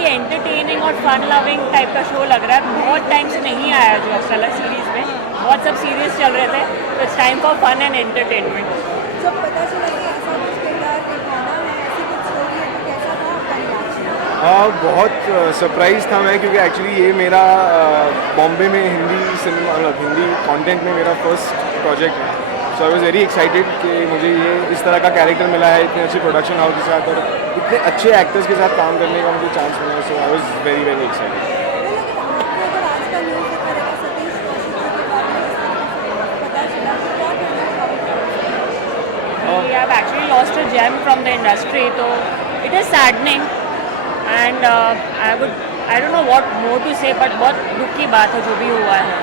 ही entertaining और fun loving type का show लग रहा है. बहुत टाइम से नहीं आया जो अक्सर सीरीज में. बहुत सब सीरीज चल रहे थे, तो it's time for fun and entertainment. जब पता चला कि ऐसा कुछ किरदार निभाना है, ऐसी कुछ स्टोरी है, तो कैसा था आपका रिएक्शन? बहुत सरप्राइज था मैं, क्योंकि एक्चुअली ये मेरा बॉम्बे में हिंदी सिनेमा मतलब हिंदी कंटेंट में मेरा फर्स्ट प्रोजेक्ट है. सो आई वॉज वेरी एक्साइटेड कि मुझे ये इस तरह का कैरेक्टर मिला है, इतने अच्छे प्रोडक्शन हाउस के साथ और इतने अच्छे एक्टर्स के साथ काम करने का मुझे चांस मिला. So I was very very excited. आपको अगर आज का न्यूज़ देखा रहेगा सतीश कौशिक जी के बारे में पता चला तो क्या कहना चाहोगे? We have actually lost a gem from the industry, so it is saddening. And I don't know what more to say, but बहुत दुख की बात है जो भी हुआ है.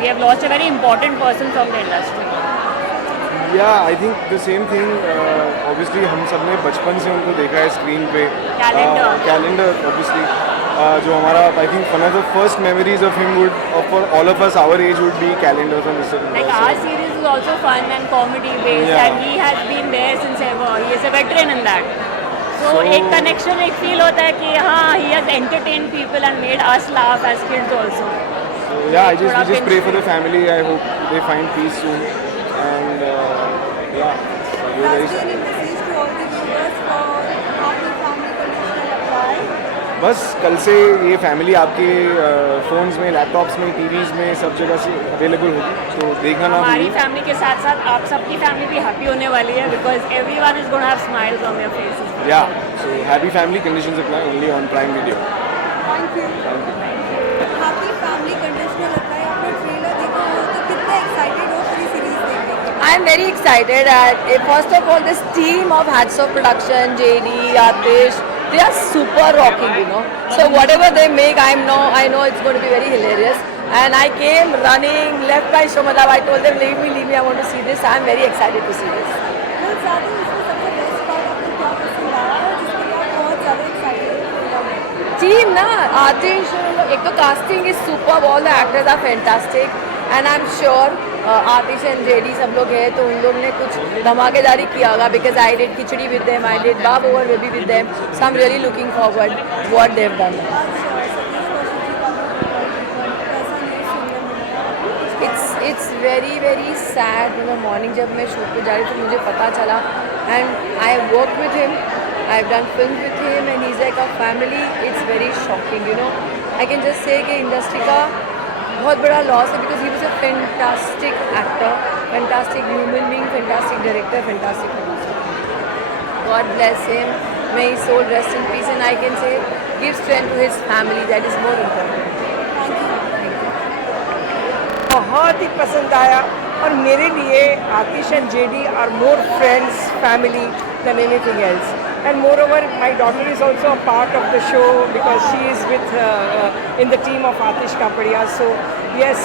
We have lost a very important person from the industry. या I think the same thing. Obviously हम सब ने बचपन से उनको देखा है स्क्रीन पे. कैलेंडर ऑब्वियसली जो हमारा I think one of the first memories of him would for all of us our age would be calendar from mister India. Like our series is also fun and comedy based, Yeah. and he has been there since ever. He is a veteran in that. So एक connection, एक feel होता है कि हाँ, he has entertained people and made us laugh as kids also. So yeah, we just pray for the family. I hope they find peace soon. And yeah, we're very Lastly, any message to all the viewers for Happy Family Conditional Apply? बस कल से ये family आपके phones में, laptops में, TVs में सब जगह से अवेलेबल होगी. तो देखना ना हमारी भूलिए. फैमिली के साथ साथ आप सबकी फैमिली भी हैप्पी होने वाली है, because everyone is gonna have smiles on their faces. या so Happy Family Conditions Apply only on Prime Video. Thank you. Happy Family Conditional Apply. आपने ट्रेलर देखा हो तो कितने एक्साइटेड हो पूरी सीरीज देखने के? I'm very excited and first of all this team of Hats of Production, JD, Atish, they are super rocking, you know. So whatever they make, I know it's going to be very hilarious. And I came running, left by Shomalab, I told them leave me, I want to see this. I'm very excited to see this. मैं ज़्यादा इसमें सबसे best part आपको क्या पसंद आया और जिसके लिए आप बहुत ज़्यादा एक्साइटेड हो? Team na, Atish, ek to casting is superb, all the actors are fantastic and I'm sure Atish and JD सब लोग हैं तो उन लोग ने कुछ धमाकेदारी किया होगा because I did Khichdi with them, I did Baab Over Baby with them, so I'm really looking forward what they've done. आज सतीश कौशिक जी का कैसा न्यूज़ सुनने मिला? It's very very sad. You know, morning जब मैं शूट पे जा रही थी मुझे पता चला and I worked with him, I've done films with him and he's like a family. It's very shocking, you know. I can just say कि इंडस्ट्री का बहुत बड़ा लॉस है because he was a fantastic actor, fantastic human being, fantastic director, fantastic producer. God bless him. May his soul rest in peace and I can say give strength to his family. That is more important. बहुत ही पसंद आया और मेरे लिए Aatish and JD are more friends family than anything else. And moreover, my daughter is also a part of the show because she is with in the team of Atish Kapadia. So yes,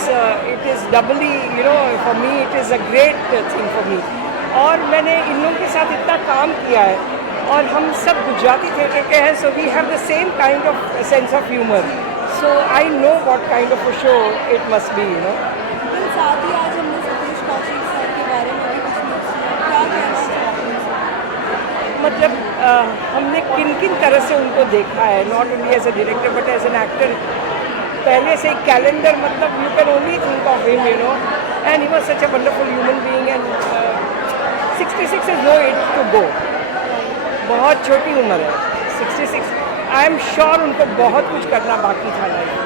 it is doubly, you know, for me it is a great thing for me. और मैंने इन लोगों के साथ इतना काम किया है और हम सब गुजराती थिएटर के हैं, so we have the same kind of sense of humor. So I know what kind of a show it must be, you know. लेकिन साथ ही आज हमने सतीश कौशिक सर के बारे में भी कुछ न्यूज़ सुना. क्या कहना चाहोगे? मतलब हमने किन किन तरह से उनको देखा है, not only as a director but as an actor. पहले से कैलेंडर मतलब you can only think of him, you know, and he was such a wonderful human being and 66 is no age to go. बहुत छोटी उम्र है 66. आई am sure उनको बहुत कुछ करना बाकी था लाइफ में.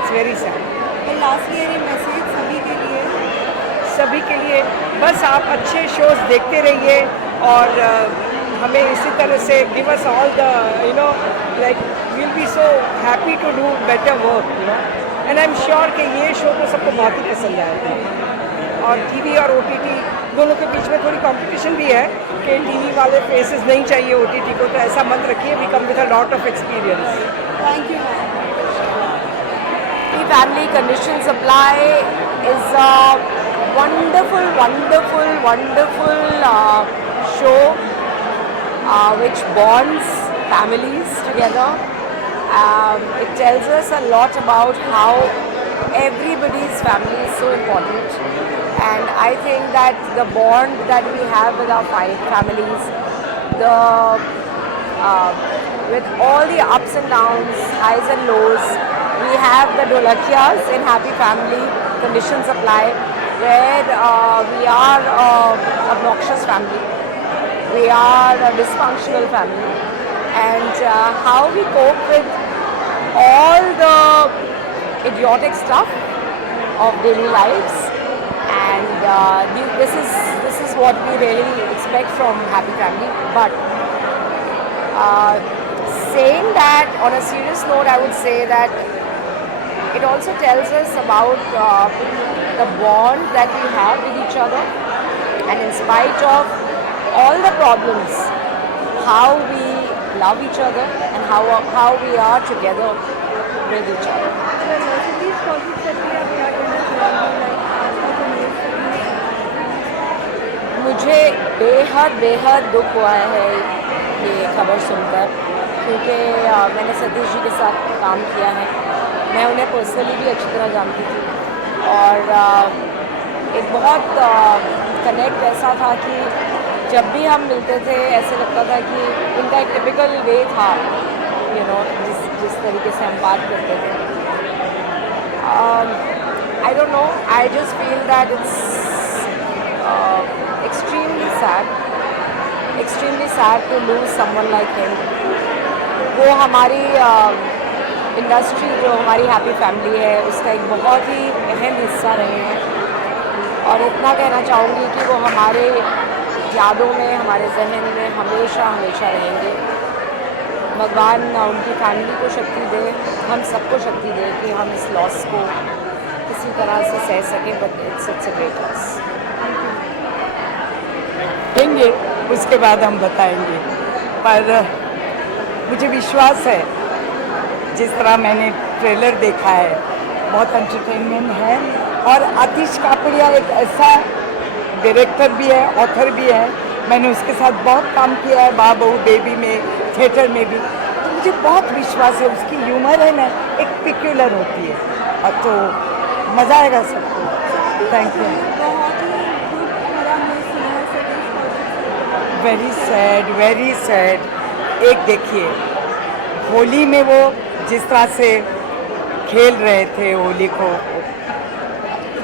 It's very sad. और लास्टली एनी मैसेज सभी के लिए बस आप अच्छे शोज देखते रहिए और हमें इसी तरह से give us all the, you know, like we will be so happy to do better work, you know. And I am sure कि ये शो तो सबको बहुत ही पसंद आएगा. और टीवी और ओटीटी दोनों के बीच में थोड़ी कंपटीशन भी है कि टीवी वाले फेसेस नहीं चाहिए ओटीटी को, तो ऐसा मत रखिए. We come with a lot of experience. Thank you. Family Conditions Apply is a wonderful show which bonds families together. It tells us a lot about how everybody's family is so important, and I think that the bond that we have with our families, the with all the ups and downs, highs and lows. We have the Dholakiyas in Happy Family, conditions apply, where we are obnoxious family, we are a dysfunctional family, and how we cope with all the idiotic stuff of daily lives, and this is what we really expect from Happy Family. But saying that, on a serious note, I would say that it also tells us about the bond that we have with each other, and in spite of all the problems, how we love each other and how we are together with each other. Satish Kaushik sir की आप क्या कहना चाहेंगे, like आज का जो news मुझे बेहद दुख हुआ है ये खबर सुनकर, क्योंकि मैंने सतीश जी के साथ काम किया है, मैं उन्हें पर्सनली भी अच्छी तरह जानती थी, और एक बहुत कनेक्ट ऐसा था कि जब भी हम मिलते थे ऐसे लगता था कि उनका एक टिपिकल वे था, यू नो, जिस तरीके से हम बात करते थे. I don't know, I just feel that it's extremely sad to lose someone like him. वो हमारी इंडस्ट्री, जो हमारी हैप्पी फैमिली है, उसका एक बहुत ही अहम हिस्सा रहे हैं, और इतना कहना चाहूँगी कि वो हमारे यादों में, हमारे जहन में हमेशा रहेंगे. भगवान उनकी फैमिली को शक्ति दे, हम सबको शक्ति दे कि हम इस लॉस को किसी तरह से सह सकें, but it's a great loss. देंगे, उसके बाद हम बताएंगे, पर मुझे विश्वास है, जिस तरह मैंने ट्रेलर देखा है, बहुत एंटरटेनमेंट है, और आतिश कापड़िया एक ऐसा डायरेक्टर भी है, ऑथर भी है. मैंने उसके साथ बहुत काम किया है, माँ बहू बेबी में, थिएटर में भी, तो मुझे बहुत विश्वास है. उसकी ह्यूमर है ना, एक पिक्यूलर होती है, और तो मज़ा आएगा सबको. Thank you. बहुत ही दुख भरा न्यूज़ सुना है सतीश कौशिक सर के बारे में. Very sad. एक देखिए, होली में वो जिस तरह से खेल रहे थे होली को,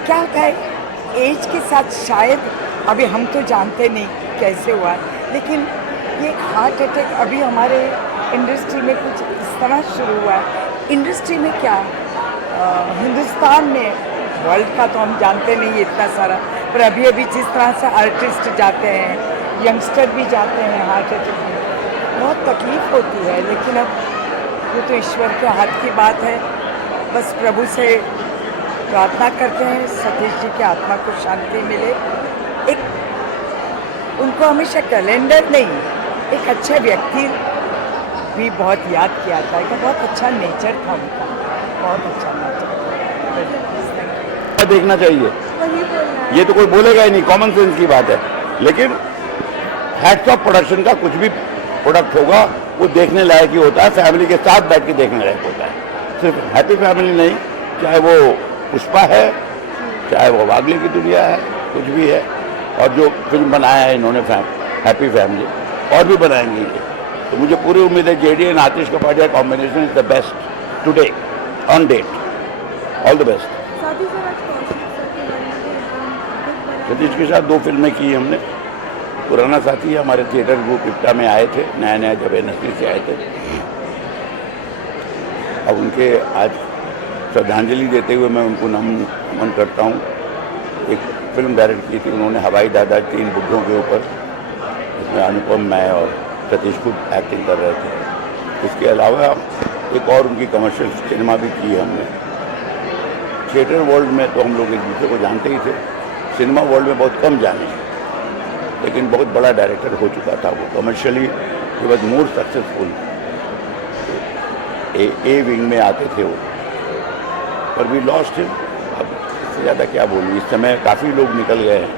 क्या होता है एज के साथ, शायद अभी हम तो जानते नहीं कैसे हुआ, लेकिन ये हार्ट अटैक अभी हमारे इंडस्ट्री में कुछ इस तरह शुरू हुआ है. इंडस्ट्री में क्या, हिंदुस्तान में, वर्ल्ड का तो हम जानते नहीं इतना सारा, पर अभी जिस तरह से आर्टिस्ट जाते हैं, यंगस्टर भी जाते हैं हार्ट अटैक में, बहुत तकलीफ होती है. लेकिन अब ये तो ईश्वर के हाथ की बात है. बस प्रभु से प्रार्थना करते हैं सतीश जी की आत्मा को शांति मिले. एक उनको हमेशा कैलेंडर नहीं, एक अच्छा व्यक्ति भी बहुत याद किया जाएगा. बहुत अच्छा नेचर था उनका, बहुत अच्छा नेचर. देखना चाहिए, वही बोलना है. ये तो कोई बोलेगा ही नहीं, कॉमन सेंस की बात है. लेकिन हैट्स ऑफ प्रोडक्शन का कुछ भी प्रोडक्ट होगा वो देखने लायक ही होता है, फैमिली के साथ बैठ के देखने लायक होता है. सिर्फ हैप्पी फैमिली नहीं, चाहे वो पुष्पा है, चाहे वो वागले की दुनिया है, कुछ भी है, और जो फिल्म बनाया है इन्होंने हैप्पी फैमिली, और भी बनाएंगे ये. तो मुझे पूरी उम्मीद है JD and Atish Kapadia combination is the best today on date. All the best. साथ ही सर आज कौशिक सर के बारे में भी दुख भरा सतीश के साथ 2 फिल्में की हमने. पुराना साथी है, हमारे थिएटर ग्रुप इप्टा में आए थे, नया जब NST से आए थे. अब उनके आज श्रद्धांजलि देते हुए मैं उनको नमन करता हूँ. एक फिल्म डायरेक्ट की थी उन्होंने, हवाई दादा, 3 बुढ़ों के ऊपर, इसमें अनुपम, मैं और सतीश खुद एक्टिंग कर रहे थे. इसके अलावा एक और उनकी कमर्शियल सिनेमा भी की है हमने. थिएटर वर्ल्ड में तो हम लोग एक दूसरे को जानते ही थे, सिनेमा वर्ल्ड में बहुत कम जाने, लेकिन बहुत बड़ा डायरेक्टर हो चुका था वो. Commercially he was more successful. A wing में आते थे वो, पर वी लॉस्ट हिम. अब इससे ज़्यादा क्या बोलूँ, इस समय काफ़ी लोग निकल गए हैं,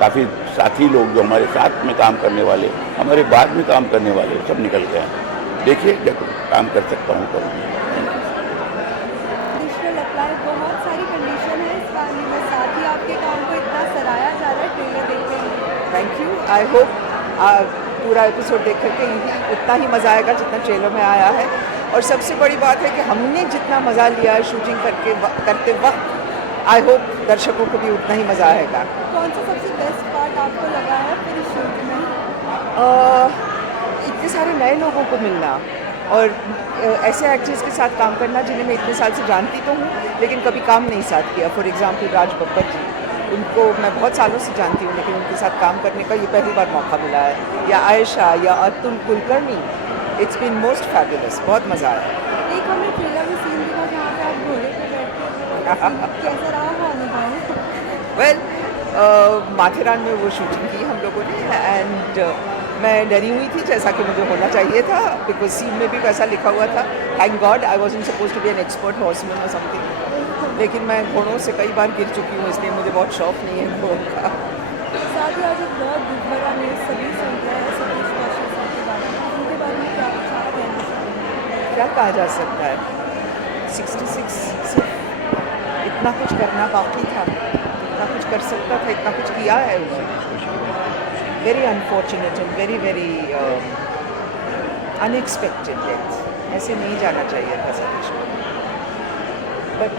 काफ़ी साथी लोग जो हमारे साथ में काम करने वाले, हमारे बाद में काम करने वाले, सब निकल गए हैं. देखिए जब काम कर सकता हूँ करूँगा. एडिशनल अप्लाई, बहुत सारी कंडीशन है इस वाली में, साथ ही आपके काम को इतना सराहा जा रहा है ट्रेलर देखते हैं. Thank you. आई होप पूरा एपिसोड देख करके उतना ही मज़ा आएगा जितना ट्रेलर में आया है। और सबसे बड़ी बात है कि हमने जितना मज़ा लिया है शूटिंग करते वक्त, आई होप दर्शकों को भी उतना ही मज़ा आएगा। कौन सा सबसे बेस्ट पार्ट आपको लगा है पूरी शूट में? इतने सारे नए लोगों को मिलना और ऐसे एक्टर्स के साथ काम करना जिन्हें मैं इतने साल से जानती तो हूँ लेकिन कभी काम नहीं साथ किया। फॉर एग्जांपल राज बब्बर जी, उनको मैं बहुत सालों से जानती हूँ लेकिन उनके साथ काम करने का ये पहली बार मौका मिला है। या आयशा या Atul Kulkarni, it's been most fabulous, बहुत मज़ा आया। एक हमें ट्रेलर में सीन दिखा जहाँ पे आप घोड़े पे बैठे कैसा रहा वो अनुभव? वेल माथेरान में वो शूटिंग की हम लोगों ने एंड मैं डरी हुई थी जैसा कि मुझे होना चाहिए था, बिकॉज सीन में भी वैसा लिखा हुआ था। Thank God I wasn't suppose to be an expert horseman और समथिंग, लेकिन मैं घोड़ों से कई बार गिर चुकी हूँ इसलिए मुझे बहुत शौक नहीं है घोड़ों का। साथ ही आज एक बहुत दुख भरा न्यूज़ सभी सुन रहे हैं सतीश कौशल सर के बारे में, उनके बारे में क्या कुछ आप कहना चाहेंगे? क्या कहा जा सकता है, 66 सिर्फ इतना कुछ करना बाकी था, इतना कुछ कर सकता था, इतना कुछ किया है उन्होंने। Very unfortunate and very very unexpected death, ऐसे नहीं जाना चाहिए था सतीश को। बट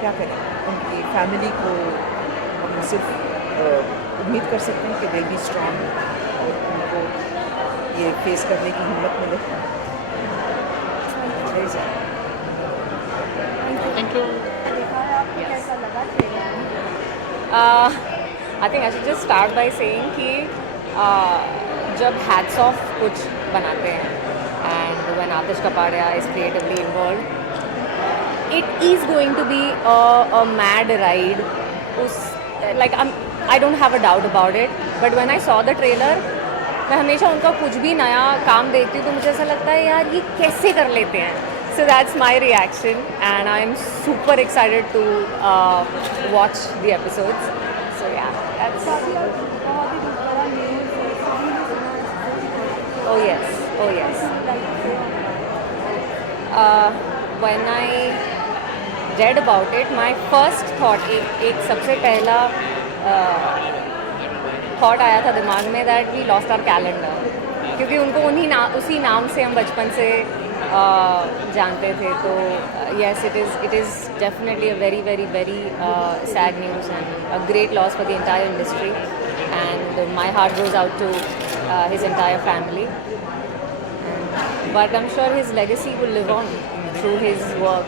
क्या करें, उनकी फैमिली को हम सिर्फ उम्मीद कर सकते हैं कि दे बी स्ट्रॉन्ग और उनको ये फेस करने की हिम्मत मिले। Thank you. देखा है आपको कैसा लगा trailer? I think I should just start by saying कि जब हैट्स ऑफ कुछ बनाते हैं and when Aatish Kapadia is creatively involve, it is going to be a mad ride. उस like I don't have a doubt about it, but when I saw the trailer, मैं हमेशा उनका कुछ भी नया काम देखती हूँ तो मुझे ऐसा लगता है यार ये कैसे कर लेते हैं। So that's my reaction and I'm super excited to watch the episodes. So yeah, that's... साथ ही आज बहुत ही दुख भरा न्यूज़ है, सभी ने सुना है। Oh yes, oh yes. When I read about it, my first thought, एक सबसे पहला thought आया था दिमाग में that we lost our calendar, क्योंकि उनको उसी नाम से हम बचपन से जानते थे। तो yes, it is definitely a very very very sad news and a great loss for the entire industry, and my heart goes out to his entire family, but I'm sure his legacy will live on through his work.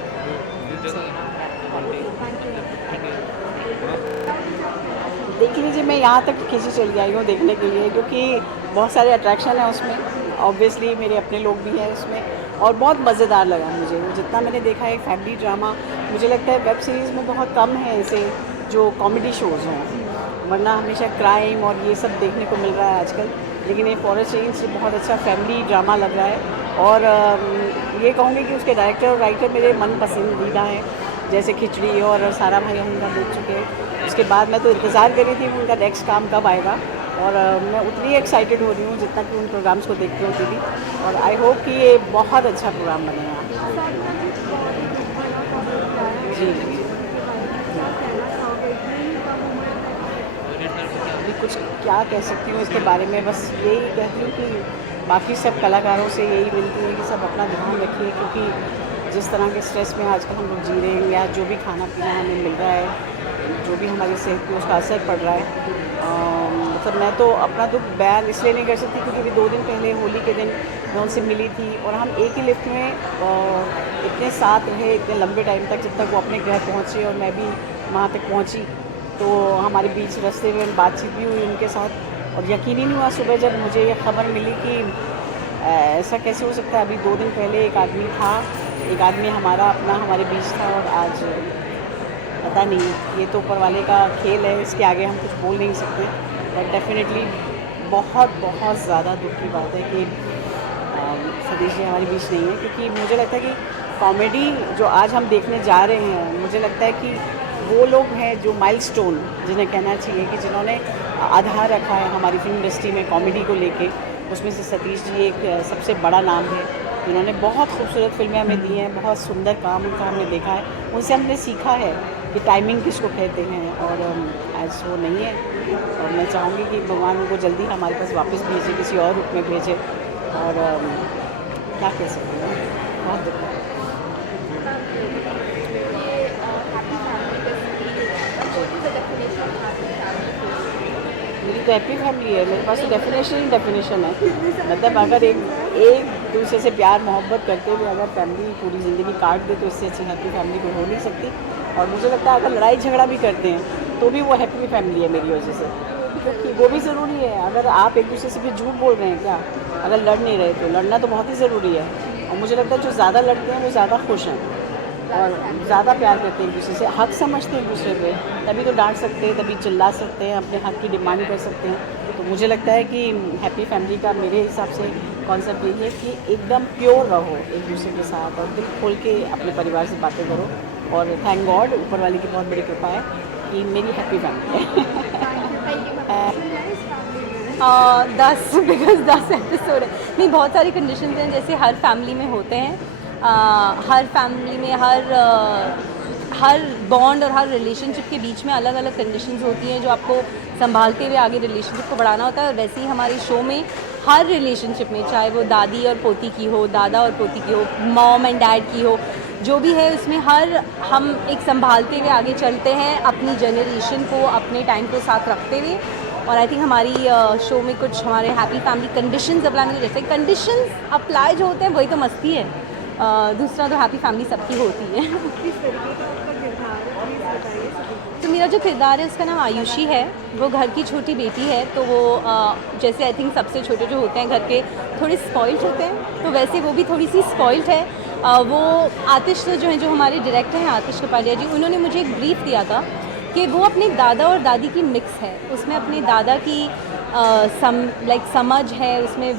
देख लीजिए, मैं यहाँ तक खींची चली आई हूँ देखने के लिए क्योंकि बहुत सारे अट्रैक्शन हैं उसमें। ऑब्वियसली मेरे अपने लोग भी हैं उसमें और बहुत मज़ेदार लगा मुझे। जितना मैंने देखा है फैमिली ड्रामा, मुझे लगता है वेब सीरीज़ में बहुत कम है ऐसे जो कॉमेडी शोज़ हों, वरना हमेशा क्राइम और ये सब देखने को मिल रहा है आजकल। लेकिन ये फॉर अ चेंज बहुत अच्छा फैमिली ड्रामा लग रहा है और ये कहूँगी कि उसके डायरेक्टर और राइटर मेरे मन पसंदीदा हैं, जैसे खिचड़ी और सारा भाई हम उनका देख चुके हैं। उसके बाद मैं तो इंतज़ार कर रही थी कि उनका नेक्स्ट काम कब आएगा और मैं उतनी एक्साइटेड हो रही हूँ जितना कि उन प्रोग्राम्स को देखती हूँ टीवी, और आई होप कि ये बहुत अच्छा प्रोग्राम बनेगा। जी अभी कुछ क्या कह सकती हूँ इसके बारे में, बस यही कहती हूँ कि बाकी सब कलाकारों से यही विनती है कि सब अपना ध्यान रखिए, क्योंकि जिस तरह के स्ट्रेस में आजकल हम लोग जी रहे हैं या जो भी खाना पीना हमें मिल रहा है, जो भी हमारी सेहत पे उसका असर पड़ रहा है। मतलब मैं तो अपना दुख बयान इसलिए नहीं कर सकती क्योंकि अभी 2 दिन पहले होली के दिन मैं उनसे मिली थी और हम एक ही लिफ्ट में इतने साथ रहे इतने लंबे टाइम तक, जब तक वो अपने घर पहुँचे और मैं भी वहाँ तक पहुँची। तो हमारे बीच रास्ते में बातचीत भी हुई उनके साथ और यकीन ही नहीं हुआ सुबह जब मुझे ये खबर मिली कि ऐसा कैसे हो सकता है। अभी 2 दिन पहले एक आदमी था, एक आदमी हमारा अपना हमारे बीच था और आज पता नहीं, ये तो ऊपर वाले का खेल है, इसके आगे हम कुछ बोल नहीं सकते। बट डेफिनेटली बहुत बहुत ज़्यादा दुख की बात है कि सतीश जी हमारे बीच नहीं है, क्योंकि मुझे लगता है कि कॉमेडी जो आज हम देखने जा रहे हैं, मुझे लगता है कि वो लोग हैं जो माइलस्टोन जिन्हें कहना चाहिए कि जिन्होंने आधार रखा है हमारी फिल्म इंडस्ट्री में कॉमेडी को लेके, उसमें से सतीश जी एक सबसे बड़ा नाम है जिन्होंने बहुत खूबसूरत फिल्में हमें दी हैं, बहुत सुंदर काम उनका हमने देखा है, उनसे हमने सीखा है कि टाइमिंग किसको कहते हैं। और आज वो नहीं है, और मैं चाहूँगी कि भगवान उनको जल्दी हमारे पास वापस भेजे, किसी और रूप में भेजे। और क्या कह सकते हैं, बहुत दुख है। मेरी तो हैप्पी फैमिली है, मेरे पास तो डेफिनेशन है। मतलब अगर एक दूसरे से प्यार मोहब्बत करते हुए अगर फैमिली पूरी ज़िंदगी काट दे तो इससे अच्छी हैप्पी फैमिली कोई हो नहीं सकती। और मुझे लगता है अगर लड़ाई झगड़ा भी करते हैं तो भी वो हैप्पी फैमिली है मेरी वजह से, क्योंकि वो भी ज़रूरी है। अगर आप एक दूसरे से भी झूठ बोल रहे हैं क्या, अगर लड़ नहीं रहे तो लड़ना तो बहुत ही ज़रूरी है। और मुझे लगता है जो ज़्यादा लड़ते हैं वो ज़्यादा खुश हैं और ज़्यादा प्यार करते हैं एक दूसरे से, हक समझते हैं एक दूसरे पे, तभी तो डांट सकते हैं, तभी चिल्ला सकते हैं, अपने हक की डिमांड कर सकते हैं। तो मुझे लगता है कि हैप्पी फैमिली का मेरे हिसाब से कॉन्सेप्ट यही है कि एकदम प्योर रहो एक दूसरे के साथ और दिल खोल के अपने परिवार से बातें करो। और थैंक गॉड, ऊपर वाले की बहुत बड़ी कृपा है कि मेरी हैप्पी फैमिली है। 10 बिकॉज 10 एपिसोड है। नहीं, बहुत सारी कंडीशंस हैं जैसे हर फैमिली में होते हैं। हर फैमिली में हर बॉन्ड और हर रिलेशनशिप के बीच में अलग अलग कंडीशंस होती हैं जो आपको संभालते हुए आगे रिलेशनशिप को बढ़ाना होता है। और वैसे ही हमारे शो में हर रिलेशनशिप में, चाहे वो दादी और पोती की हो, दादा और पोती की हो, मॉम एंड डैड की हो, जो भी है उसमें हम एक संभालते हुए आगे चलते हैं अपनी जनरेशन को, अपने टाइम को साथ रखते हुए। और आई थिंक हमारी शो में कुछ हमारे हैप्पी फैमिली कंडीशंस अप्लाई नहीं, जैसे कंडीशंस अप्लाई जो होते हैं वही तो मस्ती है। दूसरा तो हैप्पी फैमिली सबकी होती है। किस तरीके का आपका किरदार है, प्लीज़ बताइए। तो मेरा जो किरदार है उसका नाम आयुषी है। वो घर की छोटी बेटी है, तो वो जैसे आई थिंक सबसे छोटे जो होते हैं घर के थोड़े स्पॉइल्ड होते हैं, तो वैसे वो भी थोड़ी सी स्पॉइल्ड है। वो आतिश जो है, जो हमारे डायरेक्टर हैं आतिश कपालिया जी, उन्होंने मुझे एक ब्रीफ दिया था कि वो अपने दादा और दादी की मिक्स है। उसमें अपने दादा की समझ है, उसमें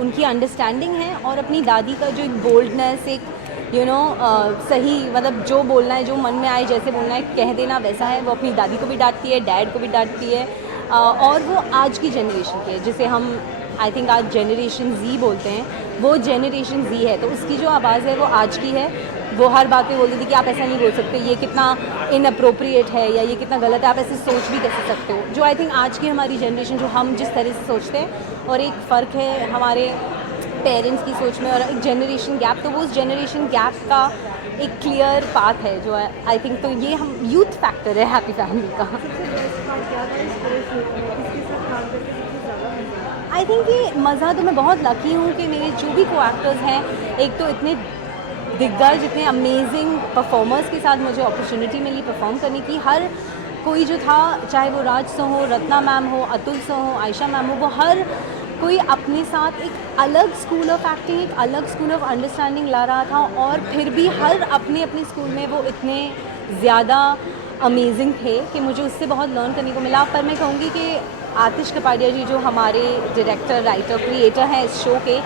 उनकी अंडरस्टैंडिंग है, और अपनी दादी का जो एक बोल्डनेस, एक सही मतलब जो बोलना है, जो मन में आए जैसे बोलना है कह देना, वैसा है। वो अपनी दादी को भी डांटती है, डैड को भी डांटती है। और वो आज की जनरेशन की है, जिसे हम आई थिंक आज जनरेशन Z बोलते हैं, वो जनरेशन Z है। तो उसकी जो आवाज़ है वो आज की है। वो हर बात पे बोलती थी कि आप ऐसा नहीं बोल सकते, ये कितना इनअप्रोप्रिएट है, या ये कितना गलत है, आप ऐसे सोच भी कैसे सकते हो। जो आई थिंक आज की हमारी जनरेशन, जो हम जिस तरह से सोचते हैं, और एक फ़र्क है हमारे पेरेंट्स की सोच में और एक जनरेशन गैप, तो वो उस जनरेशन गैप का एक क्लियर पाथ है जो आई थिंक, तो ये हम यूथ फैक्टर है हैप्पी फैमिली का। आई थिंक ये मज़ा तो मैं बहुत लकी हूँ कि मेरे जो भी को एक्टर्स हैं, एक तो इतने दिग्गज, इतने अमेजिंग परफॉर्मर्स के साथ मुझे अपॉर्चुनिटी मिली परफॉर्म करने की। हर कोई जो था, चाहे वो राज सो हो, रत्ना मैम हो, अतुल सो हो, आयशा मैम हो, वो हर कोई अपने साथ एक अलग स्कूल ऑफ एक्टिंग, एक अलग स्कूल ऑफ अंडरस्टैंडिंग ला रहा था, और फिर भी हर अपने अपने स्कूल में वो इतने ज़्यादा अमेजिंग थे कि मुझे उससे बहुत लर्न करने को मिला। पर मैं कहूँगी कि आतिश कपाडिया जी जो हमारे डायरेक्टर, राइटर, क्रिएटर हैं इस शो के,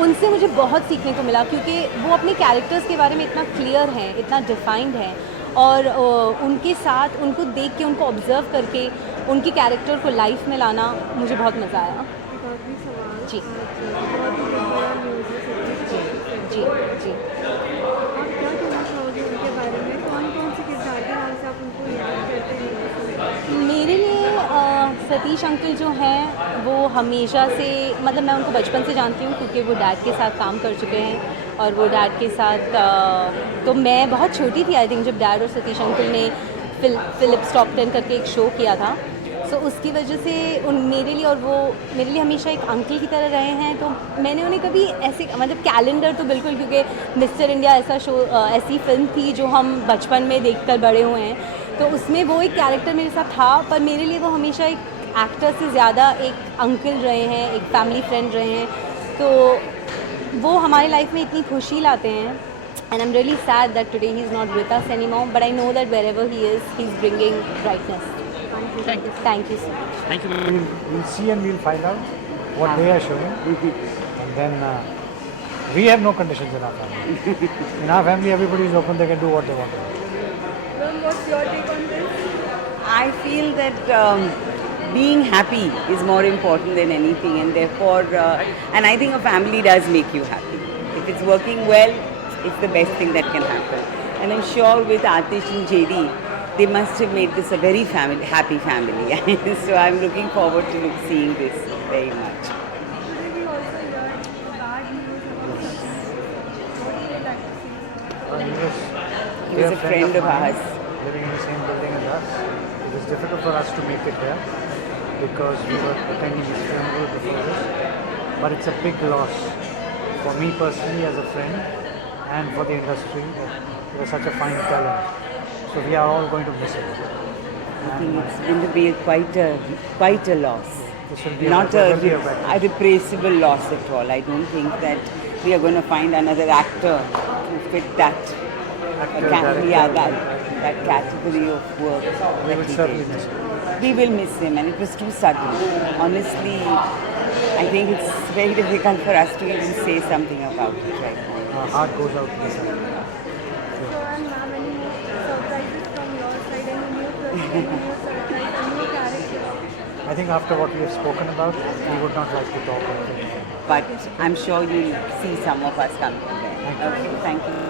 उनसे मुझे बहुत सीखने को मिला, क्योंकि वो अपने कैरेक्टर्स के बारे में इतना क्लियर हैं, इतना डिफाइंड हैं, और उनके साथ उनको देख के, उनको ऑब्ज़र्व करके उनकी कैरेक्टर को लाइफ में लाना मुझे बहुत मज़ा आया। जी जी जी। आप क्या कहना चाहोगे उनके बारे में? कौन-कौन से किरदार के नाम से आप उनको याद करते हैं? मेरे लिए सतीश अंकल जो हैं वो हमेशा से, मतलब मैं उनको बचपन से जानती हूँ, क्योंकि वो डैड के साथ काम कर चुके हैं, और वो डैड के साथ तो मैं बहुत छोटी थी आई थिंक जब डैड और सतीश अंकल ने फिलिप्स टॉप 10 करके एक शो किया था। सो उसकी वजह से मेरे लिए, और वो मेरे लिए हमेशा एक अंकल की तरह रहे हैं। तो मैंने उन्हें कभी ऐसे, मतलब कैलेंडर तो बिल्कुल, क्योंकि मिस्टर इंडिया ऐसा शो, ऐसी फिल्म थी जो हम बचपन में देखकर बड़े हुए हैं, तो उसमें वो एक कैरेक्टर मेरे साथ था। पर मेरे लिए वो हमेशा एक एक्टर से ज़्यादा एक अंकल रहे हैं, एक फैमिली फ्रेंड रहे हैं। तो वो हमारी लाइफ में इतनी खुशी लाते हैं। And I'm really sad that today he's not with us anymore, but I know that wherever he is, he's bringing brightness. Thank you. Thank you so much. Thank you. We'll see and we'll find out what they are showing. And then we have no conditions in our family. In our family, everybody is open, they can do what they want to do. Ron, what's your take on this? I feel that being happy is more important than anything, and therefore, and I think a family does make you happy. If it's working well, it's the best thing that can happen. And I'm sure with Atish and JD, they must have made this a very happy family. So I'm looking forward to seeing this very much. He was a friend of ours. Living in the same building as us. It was difficult for us to make it here because we were attending his funeral before this. But it's a big loss for me personally as a friend and for the industry. He was such a fine talent. So we are all going to miss him. I think it's going to be quite a loss. This will be Not a a replaceable loss at all. I don't think that we are going to find another actor to fit that that category of work. We would certainly miss him. We will miss him, and it was too sudden. Honestly, I think it's very difficult for us to even say something about it right now. Our heart goes out to the side. So, and ma'am, any more surprises from your side? Any new project, any new surprise, any new character? I think after what we have spoken about, we would not like to talk about it. But I'm sure you'll see some of us coming there. Okay, thank you.